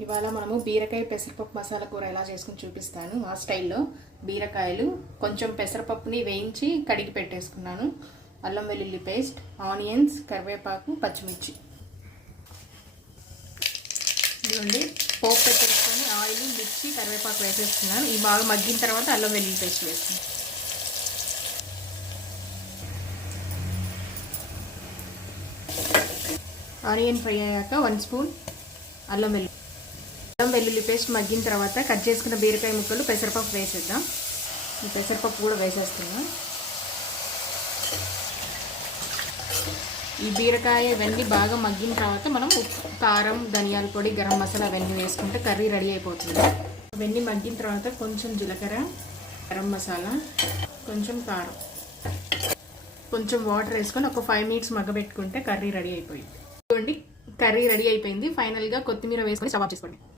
ఇవాళ మనము బీరకాయ పెసరపప్పు మసాలా కూర ఎలా చేసుకుని చూపిస్తాను. ఆ స్టైల్లో బీరకాయలు కొంచెం పెసరపప్పుని వేయించి కడిగి పెట్టేసుకున్నాను. అల్లం వెల్లుల్లి పేస్ట్ ఆనియన్స్ కరివేపాకు పచ్చిమిర్చి. ఇదిగోండి పోపు పెట్టేసుకొని ఆయిల్ మిర్చి కరివేపాకు వేసేస్తున్నాను. ఇవి బాగా మగ్గిన తర్వాత అల్లం వెల్లుల్లి పేస్ట్ వేసుకున్నాను ఆనియన్ ఫ్రై అయ్యాక వన్ స్పూన్ అల్లం వెల్లుల్లి వెల్లుల్లి పేస్ట్ మగ్గిన తర్వాత కట్ చేసుకున్న బీరకాయ ముక్కలు పెసరపప్పు వేసేద్దాం. ఈ పెసరపప్పు కూడా వేసేస్తున్నాం. ఈ బీరకాయ ఇవన్నీ బాగా మగ్గిన తర్వాత మనం కారం ధనియాల పొడి గరం మసాలా అవన్నీ వేసుకుంటే కర్రీ రెడీ అయిపోతుంది. అవన్నీ మగ్గిన తర్వాత కొంచెం జీలకర్ర గరం మసాలా కొంచెం కారం. కొంచెం వాటర్ వేసుకొని ఒక ఫైవ్ మినిట్స్ మగ్గబెట్టుకుంటే కర్రీ రెడీ అయిపోయింది. చూడండి కర్రీ రెడీ అయిపోయింది. ఫైనల్గా కొత్తిమీర వేసుకొని సవాబ్ చేసుకోండి.